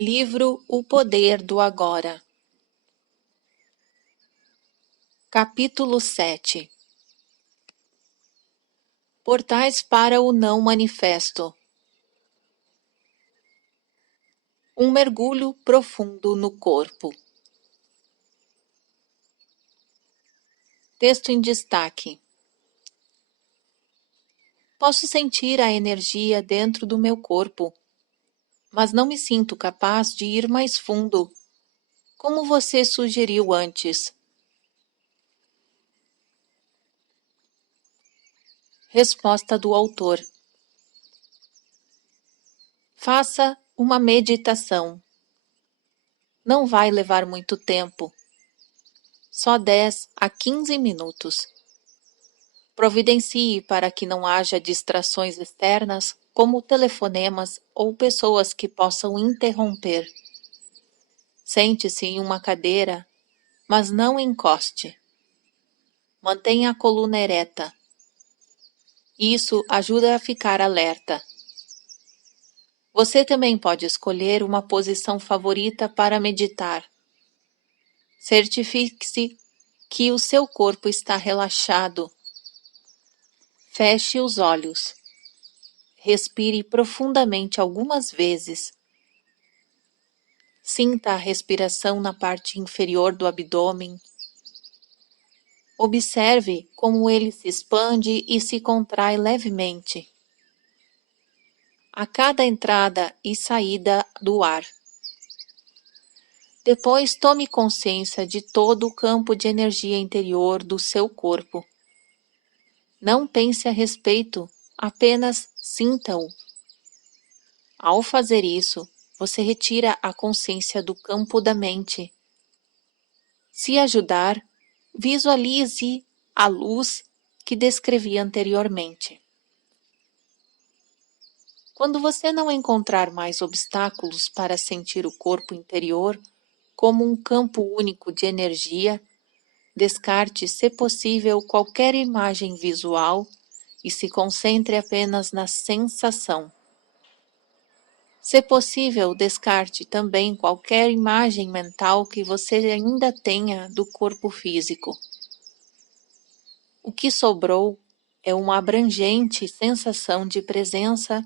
Livro O Poder do Agora. Capítulo 7. Portais para o não manifesto. Um mergulho profundo no corpo. Texto em destaque. Posso sentir a energia dentro do meu corpo, mas não me sinto capaz de ir mais fundo, como você sugeriu antes. Resposta do autor. Faça uma meditação. Não vai levar muito tempo. Só 10 a 15 minutos. Providencie para que não haja distrações externas, como telefonemas ou pessoas que possam interromper. Sente-se em uma cadeira, mas não encoste. Mantenha a coluna ereta. Isso ajuda a ficar alerta. Você também pode escolher uma posição favorita para meditar. Certifique-se que o seu corpo está relaxado. Feche os olhos. Respire profundamente algumas vezes. Sinta a respiração na parte inferior do abdômen. Observe como ele se expande e se contrai levemente a cada entrada e saída do ar. Depois tome consciência de todo o campo de energia interior do seu corpo. Não pense a respeito, apenas sinta-o. Ao fazer isso, você retira a consciência do campo da mente. Se ajudar, visualize a luz que descrevi anteriormente. Quando você não encontrar mais obstáculos para sentir o corpo interior como um campo único de energia, descarte, se possível, qualquer imagem visual e se concentre apenas na sensação. Se possível, descarte também qualquer imagem mental que você ainda tenha do corpo físico. O que sobrou é uma abrangente sensação de presença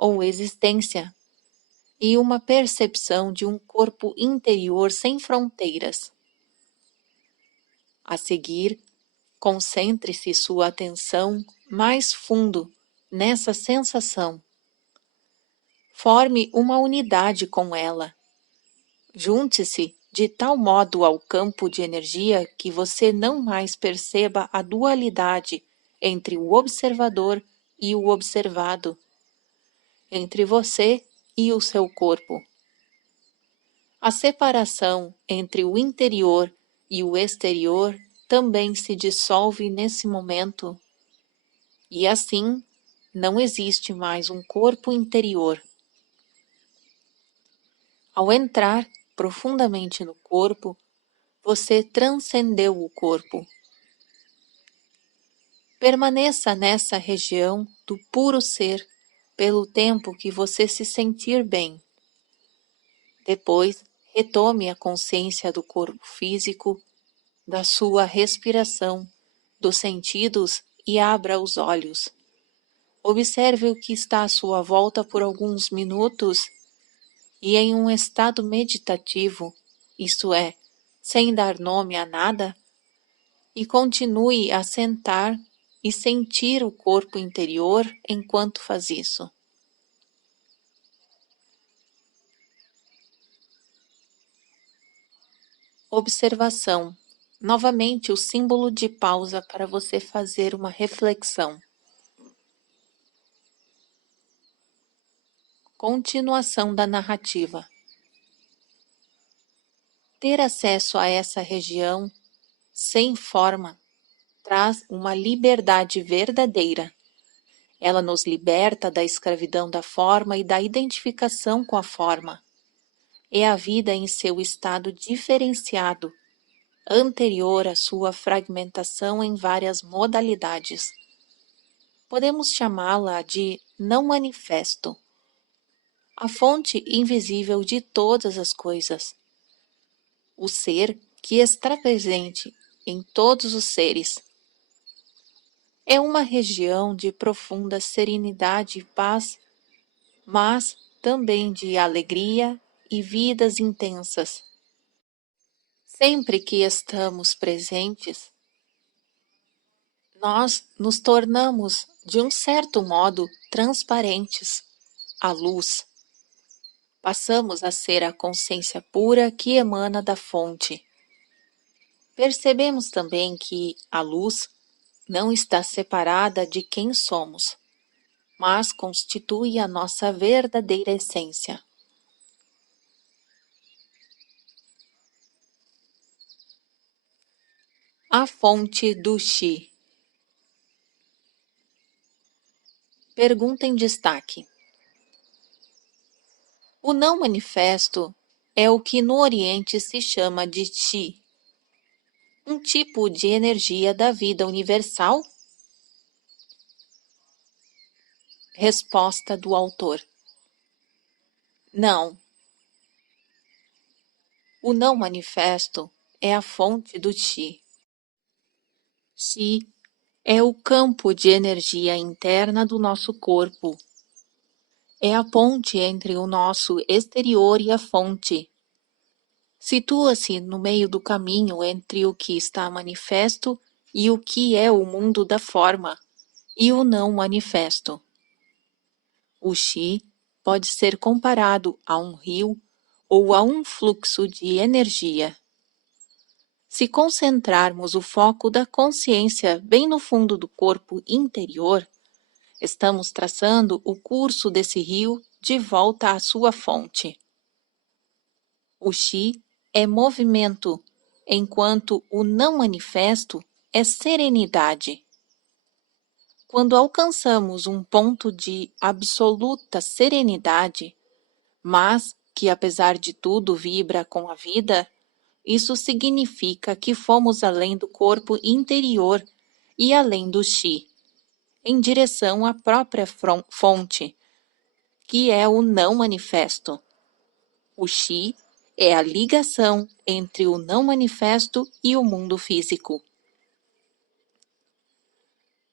ou existência e uma percepção de um corpo interior sem fronteiras. A seguir, concentre-se sua atenção mais fundo nessa sensação. Forme uma unidade com ela. Junte-se de tal modo ao campo de energia que você não mais perceba a dualidade entre o observador e o observado, entre você e o seu corpo. A separação entre o interior e o exterior também se dissolve nesse momento, e assim não existe mais um corpo interior. Ao entrar profundamente no corpo, você transcendeu o corpo. Permaneça nessa região do puro ser pelo tempo que você se sentir bem. Depois, retome a consciência do corpo físico, da sua respiração, dos sentidos e abra os olhos. Observe o que está à sua volta por alguns minutos e em um estado meditativo, isto é, sem dar nome a nada, e continue a sentar e sentir o corpo interior enquanto faz isso. Observação. Novamente o símbolo de pausa para você fazer uma reflexão. Continuação da narrativa. Ter acesso a essa região, sem forma, traz uma liberdade verdadeira. Ela nos liberta da escravidão da forma e da identificação com a forma. É a vida em seu estado diferenciado, anterior à sua fragmentação em várias modalidades. Podemos chamá-la de não manifesto. a fonte invisível de todas as coisas, o ser que está presente em todos os seres. É uma região de profunda serenidade e paz, mas também de alegria e vidas intensas. Sempre que estamos presentes, nós nos tornamos, de um certo modo, transparentes à luz. Passamos a ser a consciência pura que emana da fonte. Percebemos também que a luz não está separada de quem somos, mas constitui a nossa verdadeira essência. A fonte do Xi. Pergunta em destaque. O não manifesto é o que no Oriente se chama de Qi, um tipo de energia da vida universal? Resposta do autor. Não. O não manifesto é a fonte do Qi. Qi é o campo de energia interna do nosso corpo. É a ponte entre o nosso exterior e a fonte. Situa-se no meio do caminho entre o que está manifesto e o que é o mundo da forma, e o não manifesto. O Qi pode ser comparado a um rio ou a um fluxo de energia. Se concentrarmos o foco da consciência bem no fundo do corpo interior, estamos traçando o curso desse rio de volta à sua fonte. O Qi é movimento, enquanto o não manifesto é serenidade. Quando alcançamos um ponto de absoluta serenidade, mas que apesar de tudo vibra com a vida, isso significa que fomos além do corpo interior e além do Qi, em direção à própria fonte, que é o não manifesto. O Qi é a ligação entre o não manifesto e o mundo físico.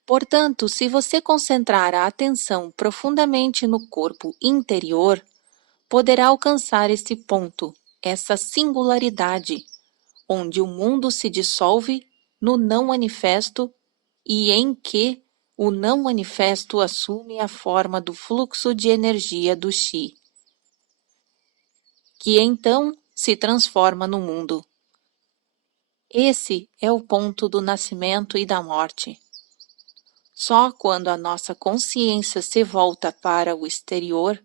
Portanto, se você concentrar a atenção profundamente no corpo interior, poderá alcançar esse ponto, essa singularidade, onde o mundo se dissolve no não manifesto e em que o não manifesto assume a forma do fluxo de energia do Qi, que então se transforma no mundo. Esse é o ponto do nascimento e da morte. Só quando a nossa consciência se volta para o exterior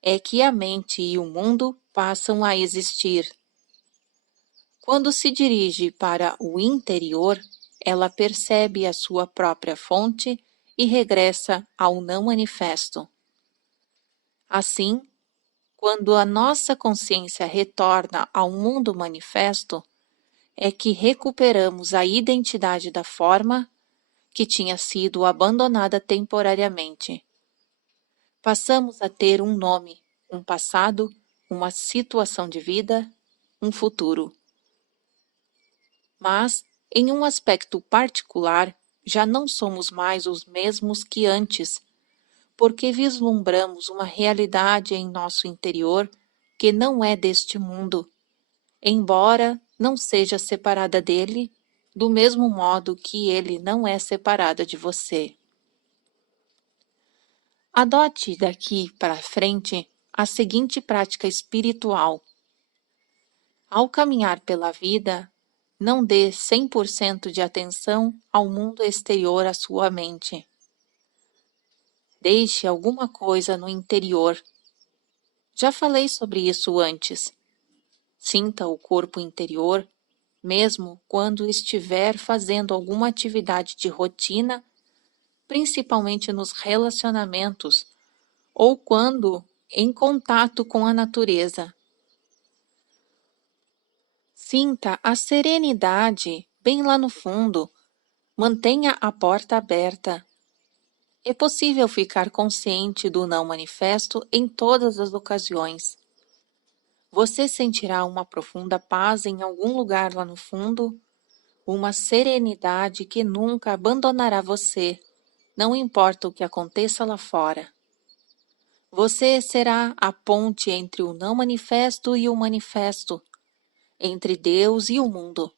é que a mente e o mundo passam a existir. Quando se dirige para o interior, ela percebe a sua própria fonte e regressa ao não manifesto. Assim, quando a nossa consciência retorna ao mundo manifesto, é que recuperamos a identidade da forma que tinha sido abandonada temporariamente. Passamos a ter um nome, um passado, uma situação de vida, um futuro. Mas, em um aspecto particular, já não somos mais os mesmos que antes, porque vislumbramos uma realidade em nosso interior que não é deste mundo, embora não seja separada dele, do mesmo modo que ele não é separada de você. Adote daqui para frente a seguinte prática espiritual. Ao caminhar pela vida, não dê 100% de atenção ao mundo exterior à sua mente. Deixe alguma coisa no interior. Já falei sobre isso antes. Sinta o corpo interior, mesmo quando estiver fazendo alguma atividade de rotina, principalmente nos relacionamentos, ou quando em contato com a natureza. Sinta a serenidade bem lá no fundo. Mantenha a porta aberta. É possível ficar consciente do não manifesto em todas as ocasiões. Você sentirá uma profunda paz em algum lugar lá no fundo, uma serenidade que nunca abandonará você, não importa o que aconteça lá fora. Você será a ponte entre o não manifesto e o manifesto, entre Deus e o mundo.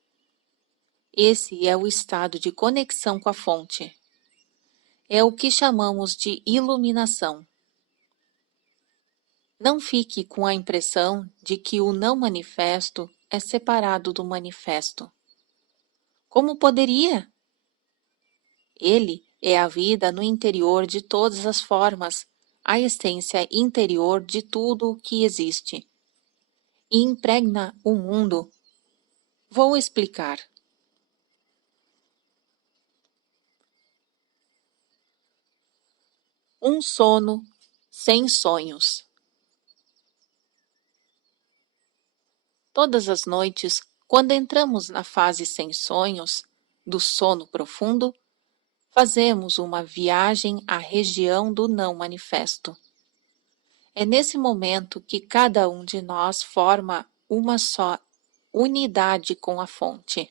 Esse é o estado de conexão com a fonte. É o que chamamos de iluminação. Não fique com a impressão de que o não manifesto é separado do manifesto. Como poderia? Ele é a vida no interior de todas as formas, a essência interior de tudo o que existe. E impregna o mundo. Vou explicar. Um sono sem sonhos. Todas as noites, quando entramos na fase sem sonhos, do sono profundo, fazemos uma viagem à região do não manifesto. É nesse momento que cada um de nós forma uma só unidade com a fonte.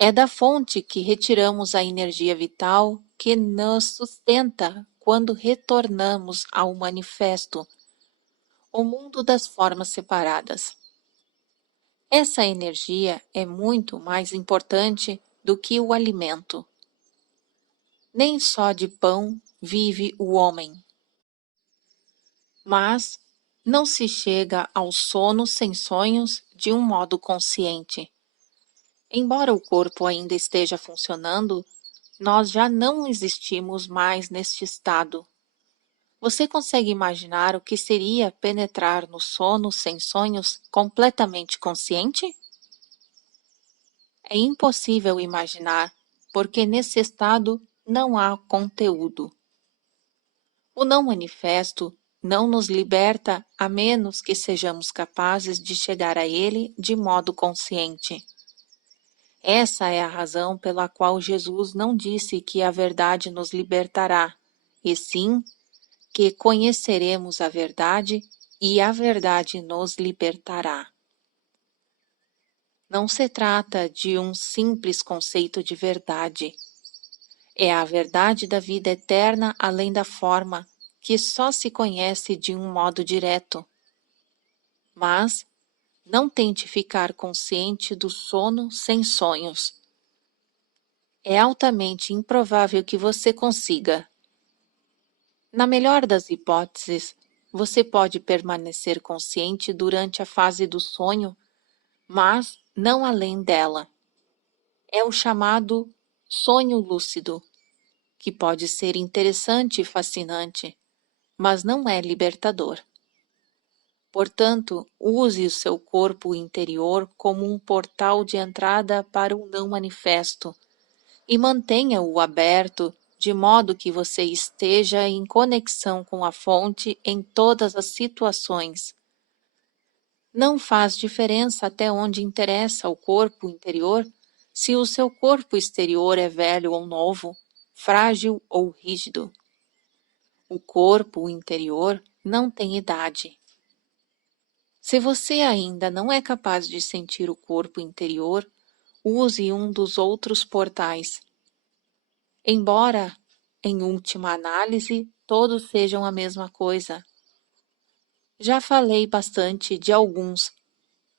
É da fonte que retiramos a energia vital que nos sustenta quando retornamos ao manifesto, o mundo das formas separadas. Essa energia é muito mais importante do que o alimento. Nem só de pão vive o homem. Mas não se chega ao sono sem sonhos de um modo consciente. Embora o corpo ainda esteja funcionando, nós já não existimos mais neste estado. Você consegue imaginar o que seria penetrar no sono sem sonhos completamente consciente? É impossível imaginar, porque nesse estado não há conteúdo. O não manifesto não nos liberta a menos que sejamos capazes de chegar a ele de modo consciente. Essa é a razão pela qual Jesus não disse que a verdade nos libertará, e sim que conheceremos a verdade e a verdade nos libertará. Não se trata de um simples conceito de verdade. É a verdade da vida eterna além da forma, que só se conhece de um modo direto. Mas não tente ficar consciente do sono sem sonhos. É altamente improvável que você consiga. Na melhor das hipóteses, você pode permanecer consciente durante a fase do sonho, mas não além dela. É o chamado sonho lúcido, que pode ser interessante e fascinante, mas não é libertador. Portanto, use o seu corpo interior como um portal de entrada para o não manifesto e mantenha-o aberto de modo que você esteja em conexão com a fonte em todas as situações. Não faz diferença até onde interessa o corpo interior se o seu corpo exterior é velho ou novo, frágil ou rígido. O corpo interior não tem idade. Se você ainda não é capaz de sentir o corpo interior, use um dos outros portais. Embora, em última análise, todos sejam a mesma coisa. Já falei bastante de alguns,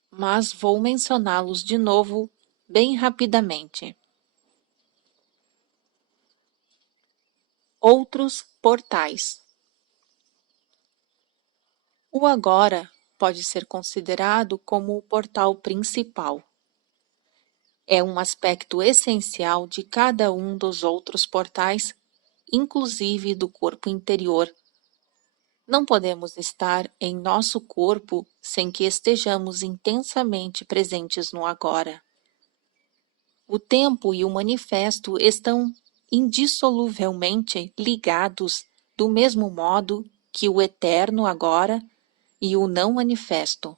mas vou mencioná-los de novo, bem rapidamente. Outros portais. O agora pode ser considerado como o portal principal. É um aspecto essencial de cada um dos outros portais, inclusive do corpo interior. Não podemos estar em nosso corpo sem que estejamos intensamente presentes no agora. O tempo e o manifesto estão indissoluvelmente ligados do mesmo modo que o eterno agora e o não manifesto.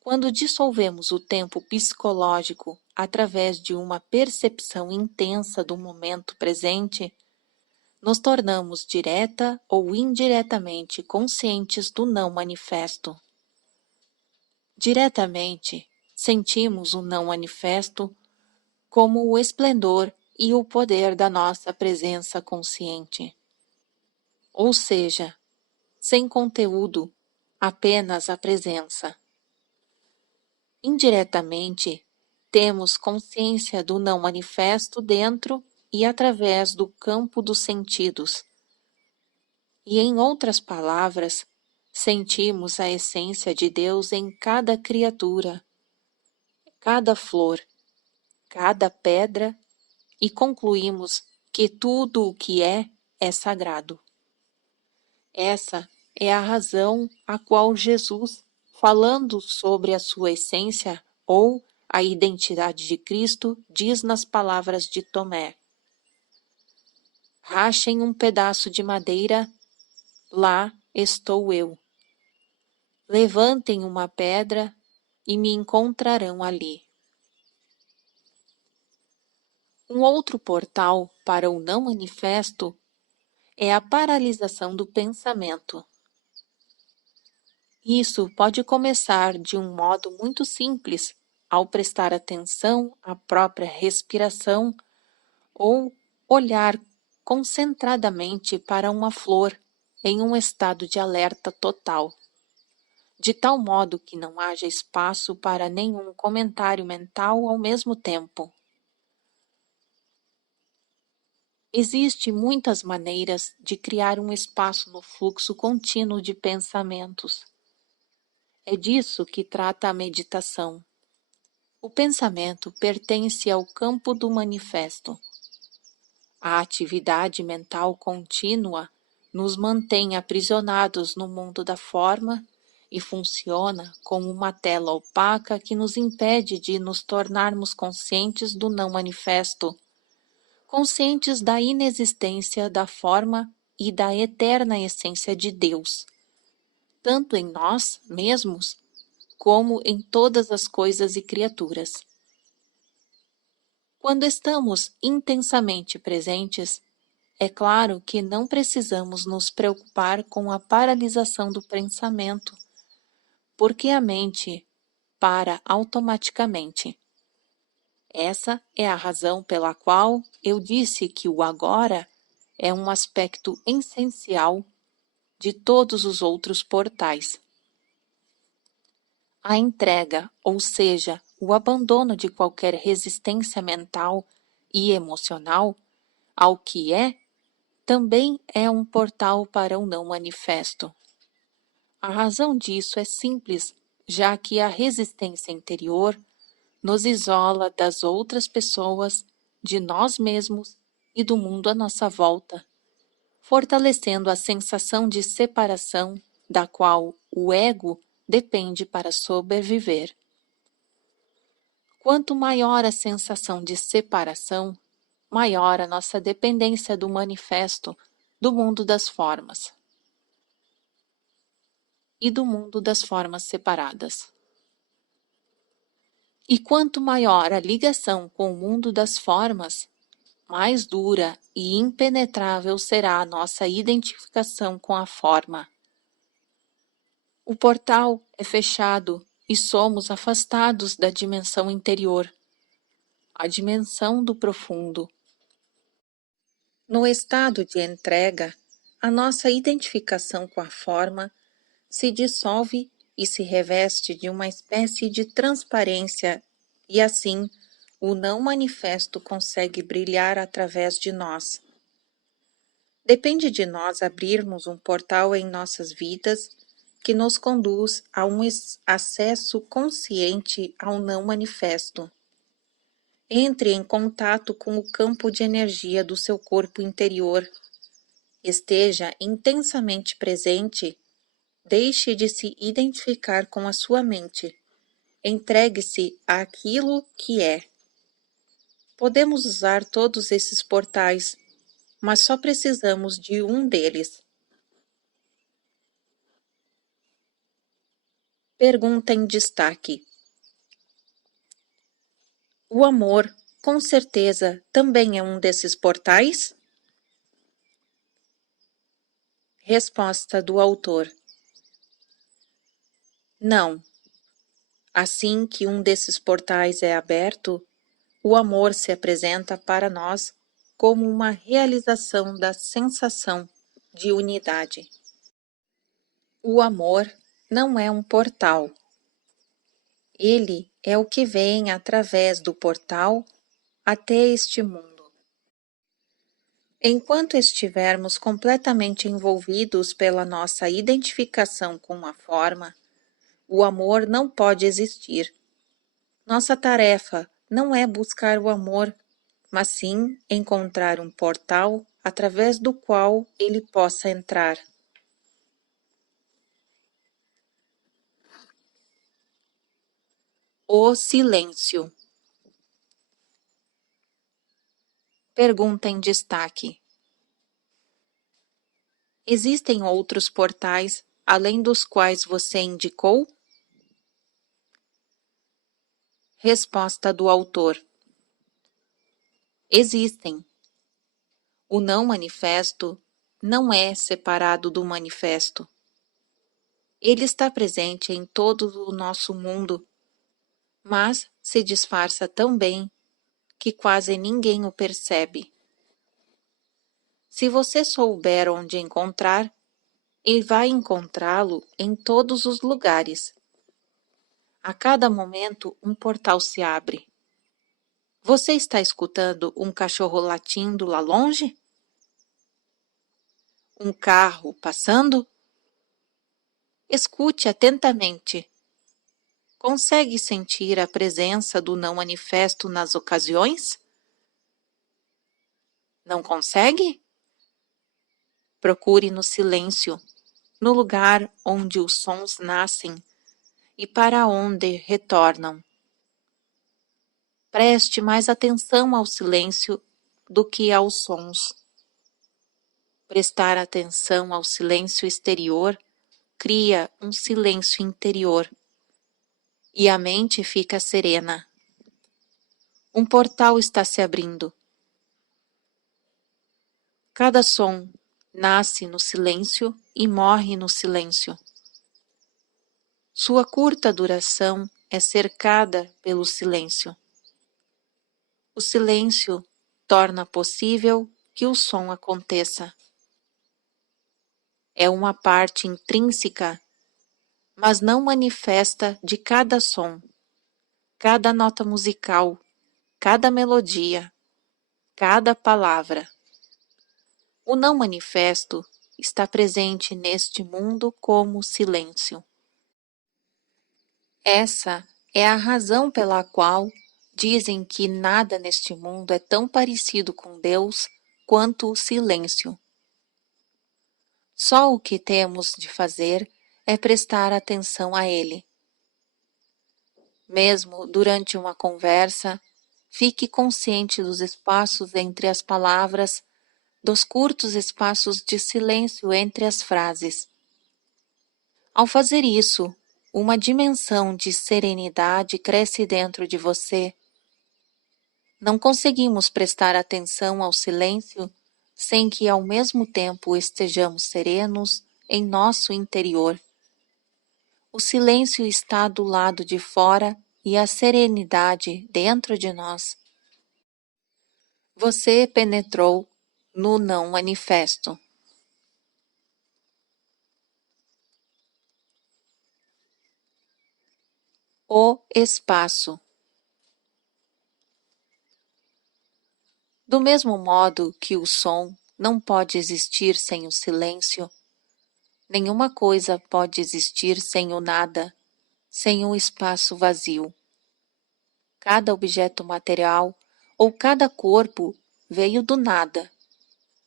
Quando dissolvemos o tempo psicológico através de uma percepção intensa do momento presente, nos tornamos direta ou indiretamente conscientes do não manifesto. Diretamente, sentimos o não manifesto como o esplendor e o poder da nossa presença consciente. Ou seja, sem conteúdo, apenas a presença. Indiretamente, temos consciência do não manifesto dentro e através do campo dos sentidos. E, em outras palavras, sentimos a essência de Deus em cada criatura, cada flor, cada pedra e concluímos que tudo o que é sagrado. Essa é a razão a qual Jesus, falando sobre a sua essência ou a identidade de Cristo, diz nas palavras de Tomé: rachem um pedaço de madeira, lá estou eu. Levantem uma pedra e me encontrarão ali. Um outro portal para o não manifesto é a paralisação do pensamento. Isso pode começar de um modo muito simples, ao prestar atenção à própria respiração ou olhar concentradamente para uma flor em um estado de alerta total, de tal modo que não haja espaço para nenhum comentário mental ao mesmo tempo. Existem muitas maneiras de criar um espaço no fluxo contínuo de pensamentos. É disso que trata a meditação. O pensamento pertence ao campo do manifesto. A atividade mental contínua nos mantém aprisionados no mundo da forma e funciona como uma tela opaca que nos impede de nos tornarmos conscientes do não manifesto, conscientes da inexistência da forma e da eterna essência de Deus, tanto em nós mesmos como em todas as coisas e criaturas. Quando estamos intensamente presentes, é claro que não precisamos nos preocupar com a paralisação do pensamento, porque a mente para automaticamente. Essa é a razão pela qual eu disse que o agora é um aspecto essencial de todos os outros portais. A entrega, ou seja, o abandono de qualquer resistência mental e emocional ao que também é um portal para o não manifesto. A razão disso é simples, já que a resistência interior nos isola das outras pessoas, de nós mesmos e do mundo à nossa volta, fortalecendo a sensação de separação da qual o ego depende para sobreviver. Quanto maior a sensação de separação, maior a nossa dependência do manifesto do mundo das formas e do mundo das formas separadas. E quanto maior a ligação com o mundo das formas, mais dura e impenetrável será a nossa identificação com a forma. O portal é fechado e somos afastados da dimensão interior, a dimensão do profundo. No estado de entrega, a nossa identificação com a forma se dissolve e se reveste de uma espécie de transparência, e assim o não manifesto consegue brilhar através de nós. Depende de nós abrirmos um portal em nossas vidas que nos conduz a um acesso consciente ao não manifesto. Entre em contato com o campo de energia do seu corpo interior. Esteja intensamente presente. Deixe de se identificar com a sua mente. Entregue-se àquilo que é. Podemos usar todos esses portais, mas só precisamos de um deles. Pergunta em destaque. O amor, com certeza, também é um desses portais? Resposta do autor: não. Assim que um desses portais é aberto, o amor se apresenta para nós como uma realização da sensação de unidade. O amor não é um portal. Ele é o que vem através do portal até este mundo. Enquanto estivermos completamente envolvidos pela nossa identificação com a forma, o amor não pode existir. Nossa tarefa não é buscar o amor, mas sim encontrar um portal através do qual ele possa entrar. O silêncio. Pergunta em destaque: existem outros portais além dos quais você indicou? Resposta do autor: existem. O não manifesto não é separado do manifesto. Ele está presente em todo o nosso mundo, mas se disfarça tão bem que quase ninguém o percebe. Se você souber onde encontrar, ele vai encontrá-lo em todos os lugares. A cada momento, um portal se abre. Você está escutando um cachorro latindo lá longe? Um carro passando? Escute atentamente. Consegue sentir a presença do não manifesto nas ocasiões? Não consegue? Procure no silêncio, no lugar onde os sons nascem e para onde retornam. Preste mais atenção ao silêncio do que aos sons. Prestar atenção ao silêncio exterior cria um silêncio interior e a mente fica serena. Um portal está se abrindo. Cada som nasce no silêncio e morre no silêncio. Sua curta duração é cercada pelo silêncio. O silêncio torna possível que o som aconteça. É uma parte intrínseca, mas não manifesta de cada som, cada nota musical, cada melodia, cada palavra. O não manifesto está presente neste mundo como silêncio. Essa é a razão pela qual dizem que nada neste mundo é tão parecido com Deus quanto o silêncio. Só o que temos de fazer é prestar atenção a ele. Mesmo durante uma conversa, fique consciente dos espaços entre as palavras, dos curtos espaços de silêncio entre as frases. Ao fazer isso, uma dimensão de serenidade cresce dentro de você. Não conseguimos prestar atenção ao silêncio sem que ao mesmo tempo estejamos serenos em nosso interior. O silêncio está do lado de fora e a serenidade dentro de nós. Você penetrou no não manifesto. O espaço. Do mesmo modo que o som não pode existir sem o silêncio, nenhuma coisa pode existir sem o nada, sem o espaço vazio. Cada objeto material ou cada corpo veio do nada,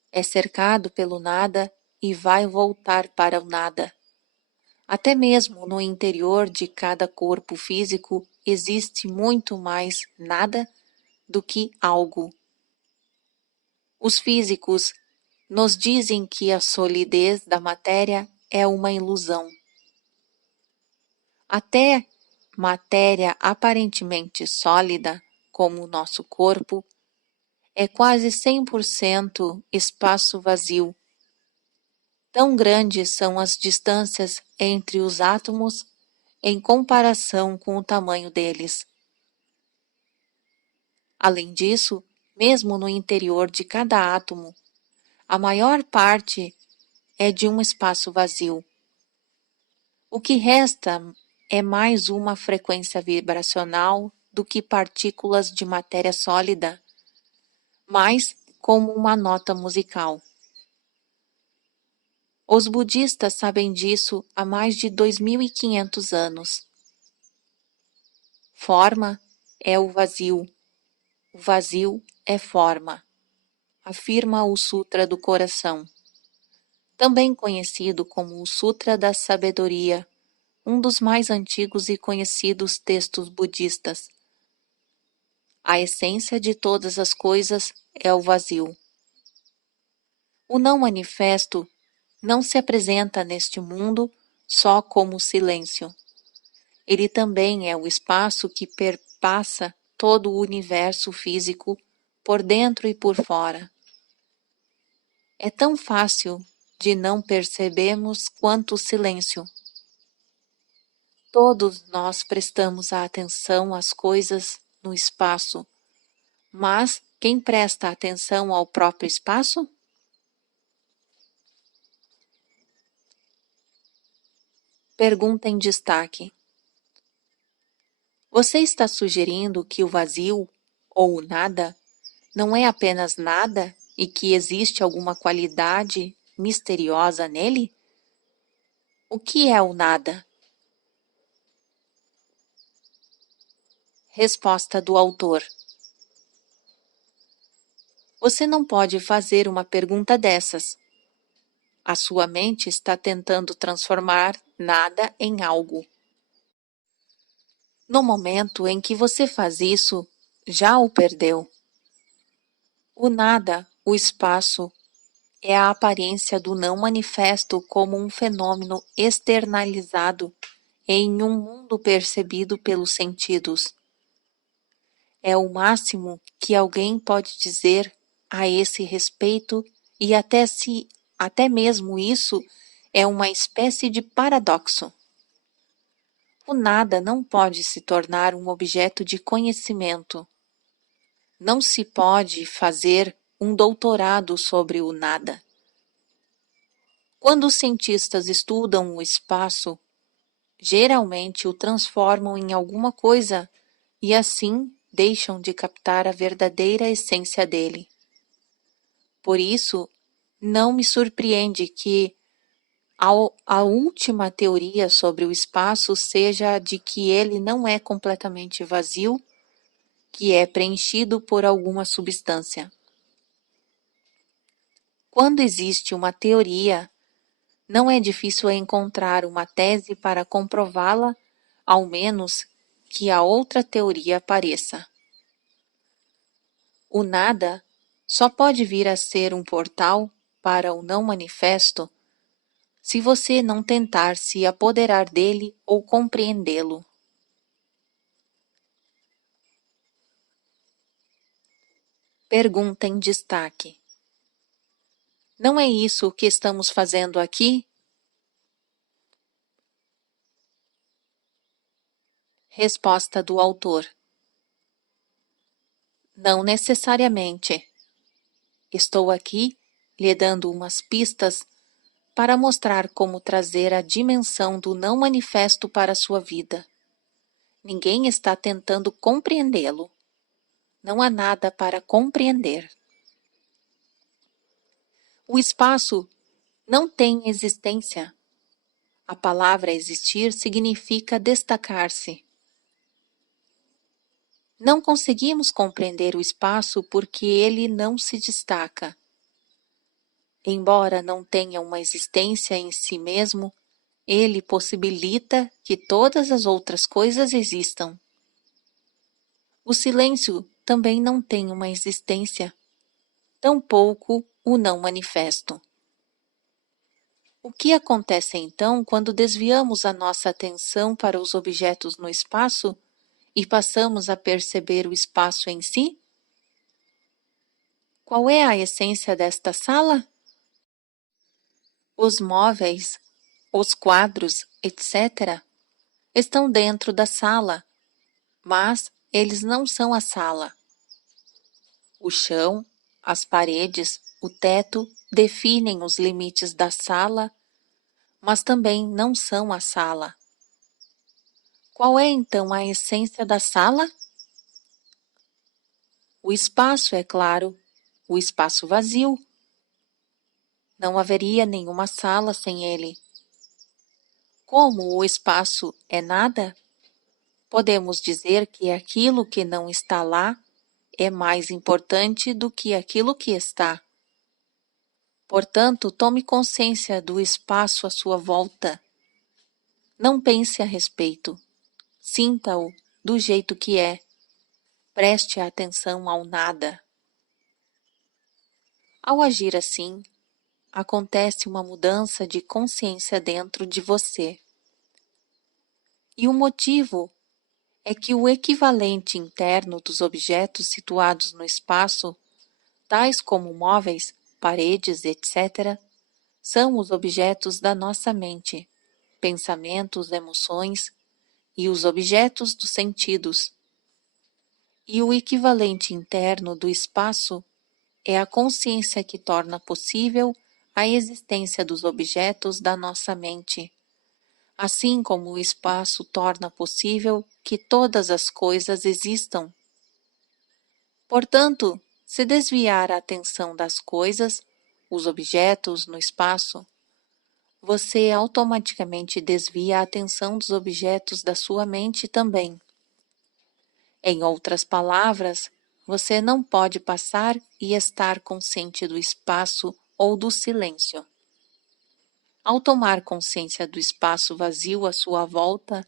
é cercado pelo nada e vai voltar para o nada. Até mesmo no interior de cada corpo físico existe muito mais nada do que algo. Os físicos nos dizem que a solidez da matéria é uma ilusão. Até matéria aparentemente sólida como o nosso corpo, é quase 100% espaço vazio. Tão grandes são as distâncias entre os átomos em comparação com o tamanho deles. Além disso, mesmo no interior de cada átomo, a maior parte é de um espaço vazio. O que resta é mais uma frequência vibracional do que partículas de matéria sólida, mais como uma nota musical. Os budistas sabem disso há mais de 2.500 anos. Forma é o vazio é forma, afirma o Sutra do Coração, também conhecido como o Sutra da Sabedoria, um dos mais antigos e conhecidos textos budistas. A essência de todas as coisas é o vazio. O não manifesto não se apresenta neste mundo só como silêncio. Ele também é o espaço que perpassa todo o universo físico, por dentro e por fora. É tão fácil de não percebermos quanto o silêncio. Todos nós prestamos a atenção às coisas no espaço, mas quem presta atenção ao próprio espaço? Pergunta em destaque. Você está sugerindo que o vazio, ou o nada, não é apenas nada e que existe alguma qualidade misteriosa nele? O que é o nada? Resposta do autor. Você não pode fazer uma pergunta dessas. A sua mente está tentando transformar nada em algo. No momento em que você faz isso, já o perdeu. O nada, o espaço, é a aparência do não manifesto como um fenômeno externalizado em um mundo percebido pelos sentidos. É o máximo que alguém pode dizer a esse respeito e até mesmo isso é uma espécie de paradoxo. O nada não pode se tornar um objeto de conhecimento. Não se pode fazer um doutorado sobre o nada. Quando os cientistas estudam o espaço, geralmente o transformam em alguma coisa e assim deixam de captar a verdadeira essência dele. Por isso, não me surpreende que a última teoria sobre o espaço seja a de que ele não é completamente vazio, que é preenchido por alguma substância. Quando existe uma teoria, não é difícil encontrar uma tese para comprová-la, ao menos que a outra teoria apareça. O nada só pode vir a ser um portal para o não manifesto se você não tentar se apoderar dele ou compreendê-lo. Pergunta em destaque. Não é isso o que estamos fazendo aqui? Resposta do autor. Não necessariamente. Estou aqui lhe dando umas pistas para mostrar como trazer a dimensão do não manifesto para a sua vida. Ninguém está tentando compreendê-lo. Não há nada para compreender. O espaço não tem existência. A palavra existir significa destacar-se. Não conseguimos compreender o espaço porque ele não se destaca. Embora não tenha uma existência em si mesmo, ele possibilita que todas as outras coisas existam. O silêncio também não tem uma existência, tampouco o não manifesto. O que acontece então quando desviamos a nossa atenção para os objetos no espaço e passamos a perceber o espaço em si? Qual é a essência desta sala? Os móveis, os quadros, etc., estão dentro da sala, mas eles não são a sala. O chão, as paredes, o teto definem os limites da sala, mas também não são a sala. Qual é então a essência da sala? O espaço, é claro, o espaço vazio. Não haveria nenhuma sala sem ele. Como o espaço é nada, podemos dizer que aquilo que não está lá é mais importante do que aquilo que está. Portanto, tome consciência do espaço à sua volta. Não pense a respeito. Sinta-o do jeito que é. Preste atenção ao nada. Ao agir assim, acontece uma mudança de consciência dentro de você. E o motivo é que o equivalente interno dos objetos situados no espaço, tais como móveis, paredes, etc., são os objetos da nossa mente, pensamentos, emoções e os objetos dos sentidos. E o equivalente interno do espaço é a consciência que torna possível a existência dos objetos da nossa mente, assim como o espaço torna possível que todas as coisas existam. Portanto, se desviar a atenção das coisas, os objetos no espaço, você automaticamente desvia a atenção dos objetos da sua mente também. Em outras palavras, você não pode passar e estar consciente do espaço ou do silêncio. Ao tomar consciência do espaço vazio à sua volta,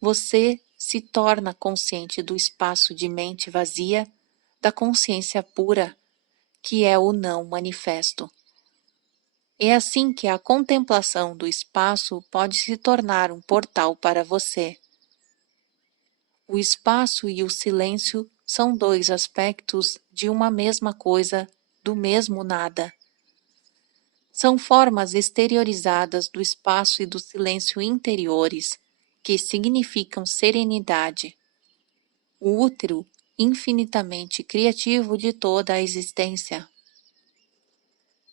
você se torna consciente do espaço de mente vazia, da consciência pura, que é o não manifesto. É assim que a contemplação do espaço pode se tornar um portal para você. O espaço e o silêncio são dois aspectos de uma mesma coisa, do mesmo nada. São formas exteriorizadas do espaço e do silêncio interiores, que significam serenidade. O útero infinitamente criativo de toda a existência.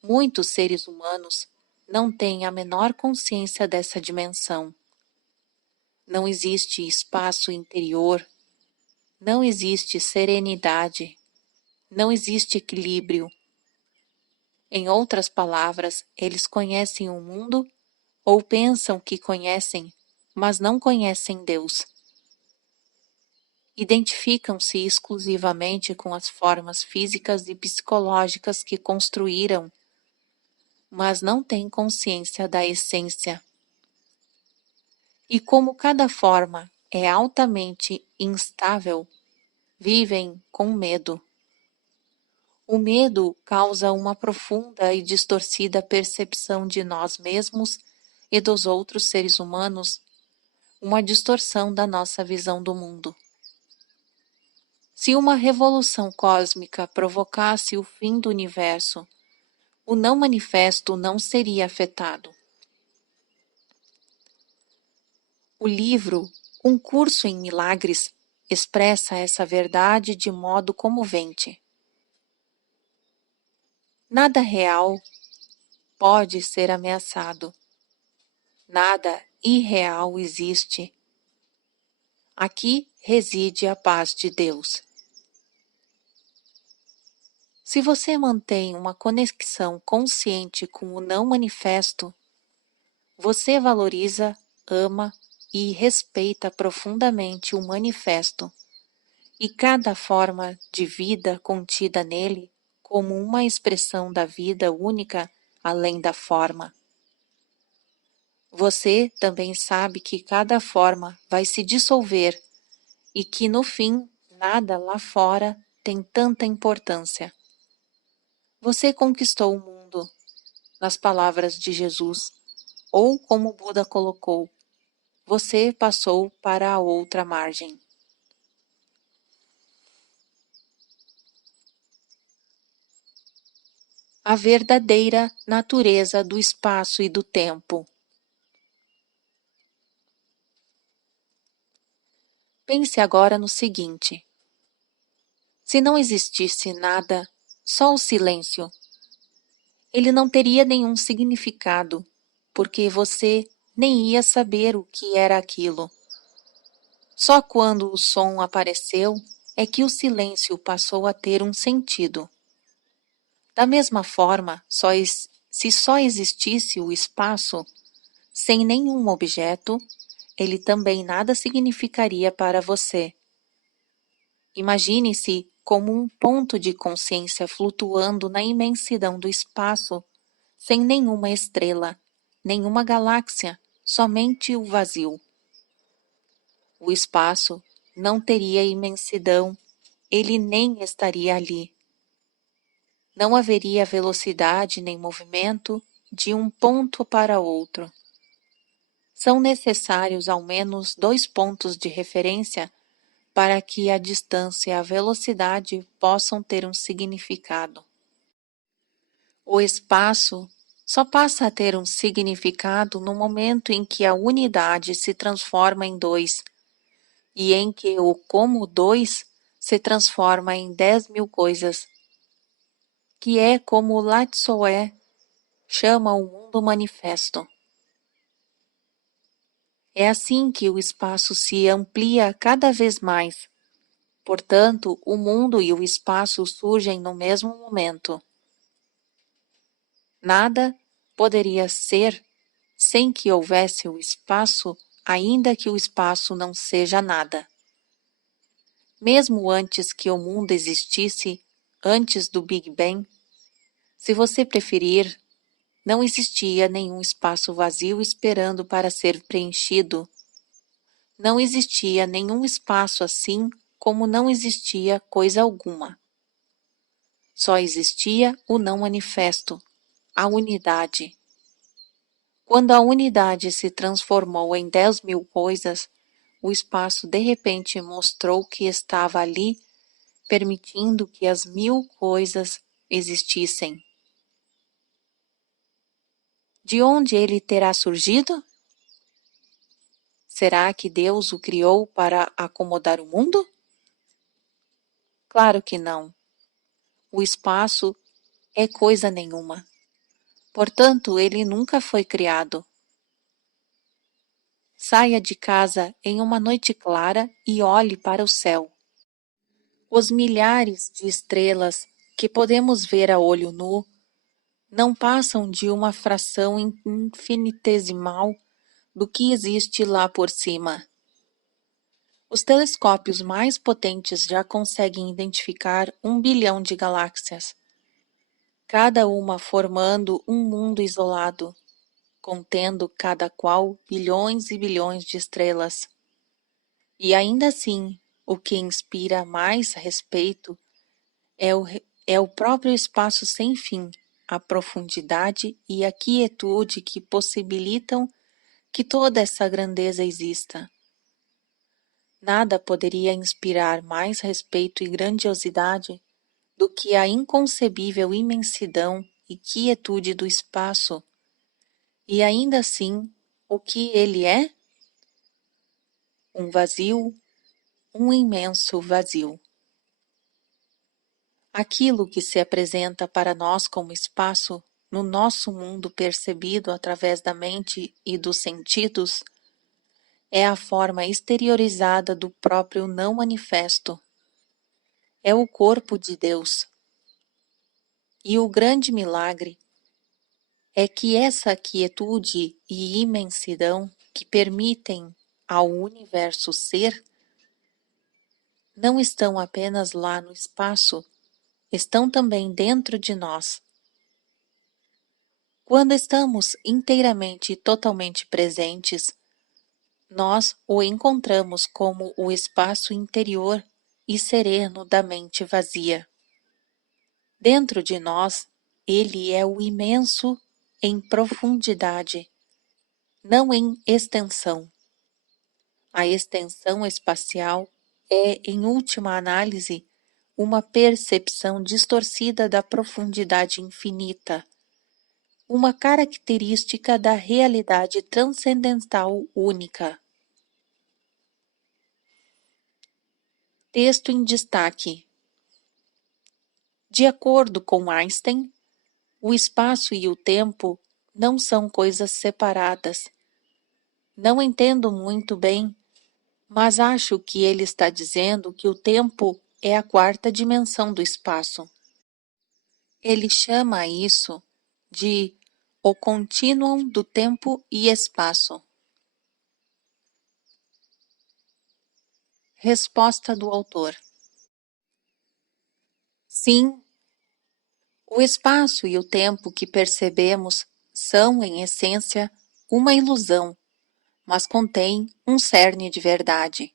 Muitos seres humanos não têm a menor consciência dessa dimensão. Não existe espaço interior, não existe serenidade, não existe equilíbrio. Em outras palavras, eles conhecem o mundo ou pensam que conhecem, mas não conhecem Deus. Identificam-se exclusivamente com as formas físicas e psicológicas que construíram, mas não têm consciência da essência. E como cada forma é altamente instável, vivem com medo. O medo causa uma profunda e distorcida percepção de nós mesmos e dos outros seres humanos, uma distorção da nossa visão do mundo. Se uma revolução cósmica provocasse o fim do universo, o não manifesto não seria afetado. O livro Um Curso em Milagres expressa essa verdade de modo comovente. Nada real pode ser ameaçado. Nada irreal existe. Aqui reside a paz de Deus. Se você mantém uma conexão consciente com o não manifesto, você valoriza, ama e respeita profundamente o manifesto e cada forma de vida contida nele como uma expressão da vida única além da forma. Você também sabe que cada forma vai se dissolver e que no fim nada lá fora tem tanta importância. Você conquistou o mundo, nas palavras de Jesus, ou como Buda colocou, você passou para a outra margem. a verdadeira natureza do espaço e do tempo. Pense agora no seguinte: se não existisse nada, só o silêncio, ele não teria nenhum significado, porque você nem ia saber o que era aquilo. Só quando o som apareceu é que o silêncio passou a ter um sentido. Da mesma forma, se só existisse o espaço, sem nenhum objeto, ele também nada significaria para você. Imagine-se como um ponto de consciência flutuando na imensidão do espaço, sem nenhuma estrela, nenhuma galáxia, somente o vazio. O espaço não teria imensidão, ele nem estaria ali. Não haveria velocidade nem movimento de um ponto para outro. São necessários ao menos 2 pontos de referência para que a distância e a velocidade possam ter um significado. O espaço só passa a ter um significado no momento em que a unidade se transforma em 2 e em que o como 2 se transforma em 10.000 coisas, que é como Lao Tse chama o mundo manifesto. É assim que o espaço se amplia cada vez mais. Portanto, o mundo e o espaço surgem no mesmo momento. Nada poderia ser sem que houvesse o espaço, ainda que o espaço não seja nada. Mesmo antes que o mundo existisse, antes do Big Bang, se você preferir, não existia nenhum espaço vazio esperando para ser preenchido. Não existia nenhum espaço assim como não existia coisa alguma. Só existia o não manifesto, a unidade. Quando a unidade se transformou em 10.000 coisas, o espaço de repente mostrou que estava ali, permitindo que as 1.000 coisas existissem. De onde ele terá surgido? Será que Deus o criou para acomodar o mundo? Claro que não. O espaço é coisa nenhuma. Portanto, ele nunca foi criado. Saia de casa em uma noite clara e olhe para o céu. Os milhares de estrelas que podemos ver a olho nu não passam de uma fração infinitesimal do que existe lá por cima. Os telescópios mais potentes já conseguem identificar 1 bilhão de galáxias, cada uma formando um mundo isolado, contendo cada qual bilhões e bilhões de estrelas. E ainda assim, o que inspira mais respeito é o próprio espaço sem fim, a profundidade e a quietude que possibilitam que toda essa grandeza exista. Nada poderia inspirar mais respeito e grandiosidade do que a inconcebível imensidão e quietude do espaço. E ainda assim, o que ele é? Um vazio, um imenso vazio. Aquilo que se apresenta para nós como espaço, no nosso mundo percebido através da mente e dos sentidos, é a forma exteriorizada do próprio não manifesto. É o corpo de Deus. E o grande milagre é que essa quietude e imensidão que permitem ao universo ser, não estão apenas lá no espaço, estão também dentro de nós. Quando estamos inteiramente e totalmente presentes, nós o encontramos como o espaço interior e sereno da mente vazia. Dentro de nós, ele é o imenso em profundidade, não em extensão. A extensão espacial é, em última análise, uma percepção distorcida da profundidade infinita, uma característica da realidade transcendental única. Texto em destaque. De acordo com Einstein, o espaço e o tempo não são coisas separadas. Não entendo muito bem, mas acho que ele está dizendo que o tempo é a quarta dimensão do espaço. Ele chama isso de o contínuo do tempo e espaço. Resposta do autor. Sim, o espaço e o tempo que percebemos são, em essência, uma ilusão, mas contêm um cerne de verdade.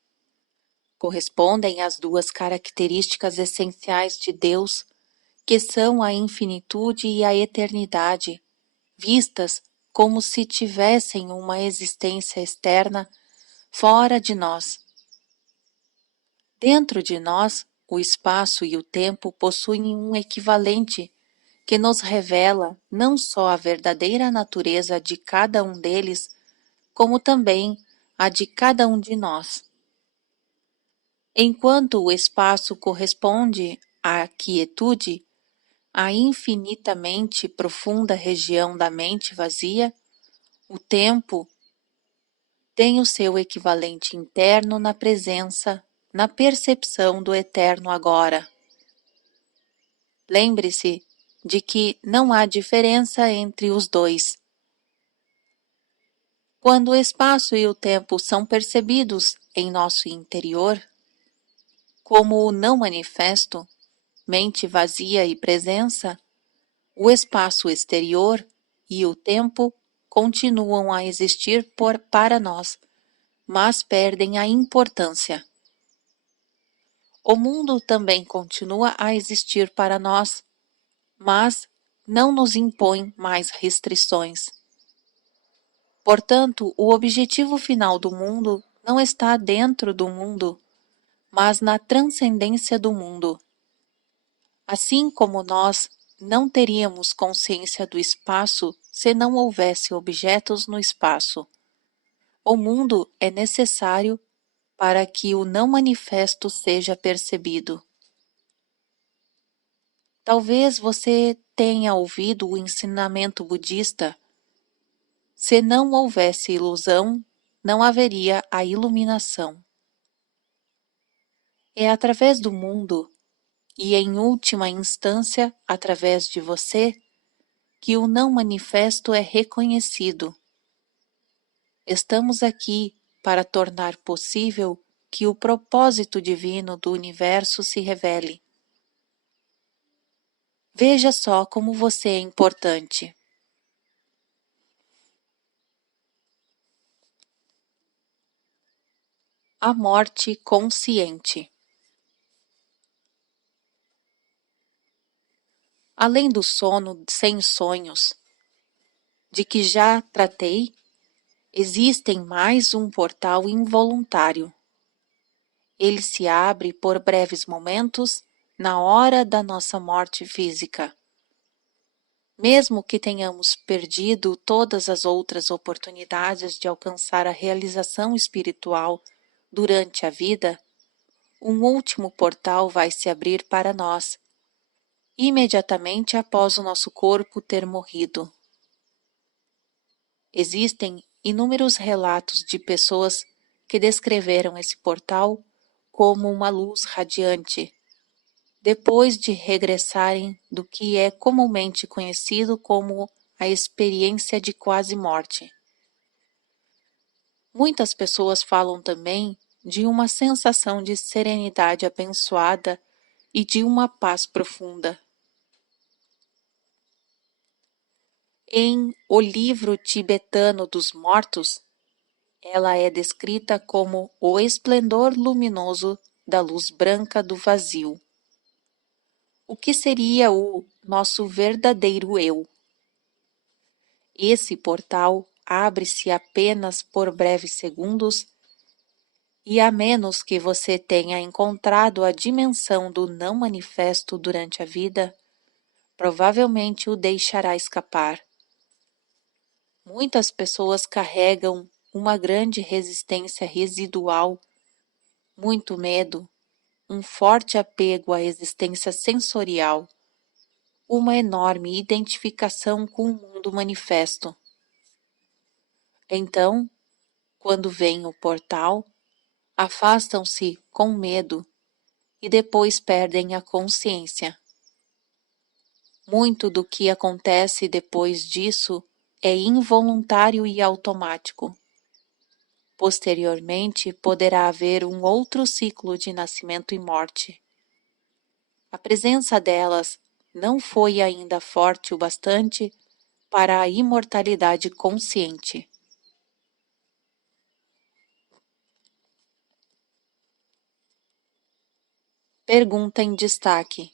Correspondem às duas características essenciais de Deus, que são a infinitude e a eternidade, vistas como se tivessem uma existência externa fora de nós. Dentro de nós, o espaço e o tempo possuem um equivalente que nos revela não só a verdadeira natureza de cada um deles, como também a de cada um de nós. Enquanto o espaço corresponde à quietude, à infinitamente profunda região da mente vazia, o tempo tem o seu equivalente interno na presença, na percepção do eterno agora. Lembre-se de que não há diferença entre os dois. Quando o espaço e o tempo são percebidos em nosso interior, como o não manifesto, mente vazia e presença, o espaço exterior e o tempo continuam a existir para nós, mas perdem a importância. O mundo também continua a existir para nós, mas não nos impõe mais restrições. Portanto, o objetivo final do mundo não está dentro do mundo, mas na transcendência do mundo. Assim como nós não teríamos consciência do espaço se não houvesse objetos no espaço, o mundo é necessário para que o não manifesto seja percebido. Talvez você tenha ouvido o ensinamento budista: se não houvesse ilusão, não haveria a iluminação. É através do mundo, e em última instância através de você, que o não manifesto é reconhecido. Estamos aqui para tornar possível que o propósito divino do universo se revele. Veja só como você é importante. A morte consciente. Além do sono sem sonhos, de que já tratei, existem mais um portal involuntário. Ele se abre por breves momentos na hora da nossa morte física. Mesmo que tenhamos perdido todas as outras oportunidades de alcançar a realização espiritual durante a vida, um último portal vai se abrir para nós, imediatamente após o nosso corpo ter morrido. Existem inúmeros relatos de pessoas que descreveram esse portal como uma luz radiante, depois de regressarem do que é comumente conhecido como a experiência de quase-morte. Muitas pessoas falam também de uma sensação de serenidade abençoada e de uma paz profunda. Em O Livro Tibetano dos Mortos, ela é descrita como o esplendor luminoso da luz branca do vazio. O que seria o nosso verdadeiro eu? Esse portal abre-se apenas por breves segundos E a menos que você tenha encontrado a dimensão do não manifesto durante a vida, provavelmente o deixará escapar. Muitas pessoas carregam uma grande resistência residual, muito medo, um forte apego à existência sensorial, uma enorme identificação com o mundo manifesto. Então, quando vem o portal, afastam-se com medo e depois perdem a consciência. Muito do que acontece depois disso é involuntário e automático. Posteriormente, poderá haver um outro ciclo de nascimento e morte. A presença delas não foi ainda forte o bastante para a imortalidade consciente. Pergunta em destaque.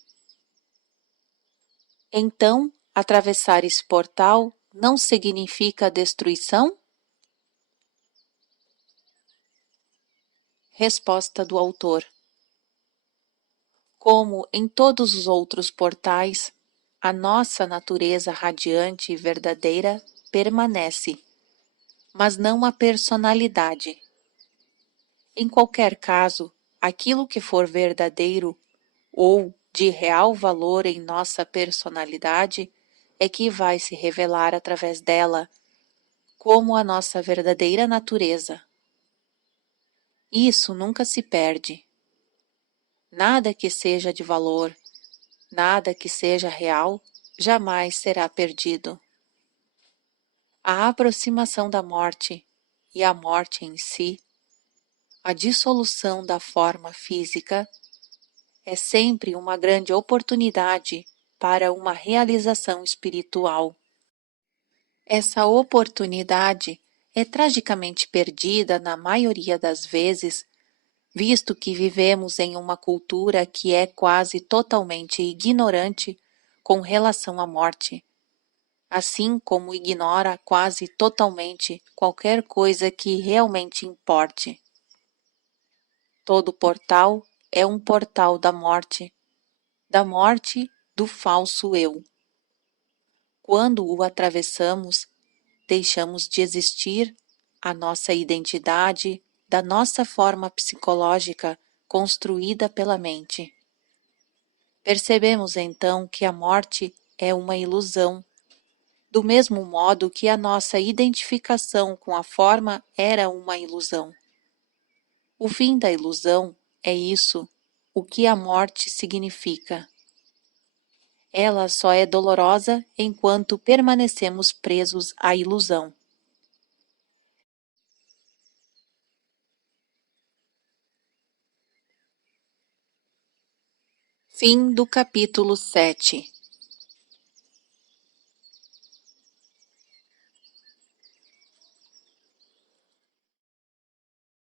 Então, atravessar esse portal não significa destruição? Resposta do autor. Como em todos os outros portais, a nossa natureza radiante e verdadeira permanece, mas não a personalidade. Em qualquer caso, aquilo que for verdadeiro ou de real valor em nossa personalidade é que vai se revelar através dela como a nossa verdadeira natureza. Isso nunca se perde. Nada que seja de valor, nada que seja real, jamais será perdido. A aproximação da morte e a morte em si, a dissolução da forma física, é sempre uma grande oportunidade para uma realização espiritual. Essa oportunidade é tragicamente perdida na maioria das vezes, visto que vivemos em uma cultura que é quase totalmente ignorante com relação à morte, assim como ignora quase totalmente qualquer coisa que realmente importe. Todo portal é um portal da morte do falso eu. Quando o atravessamos, deixamos de existir a nossa identidade da nossa forma psicológica construída pela mente. Percebemos então que a morte é uma ilusão, do mesmo modo que a nossa identificação com a forma era uma ilusão. O fim da ilusão é isso, o que a morte significa. Ela só é dolorosa enquanto permanecemos presos à ilusão. Fim do capítulo 7.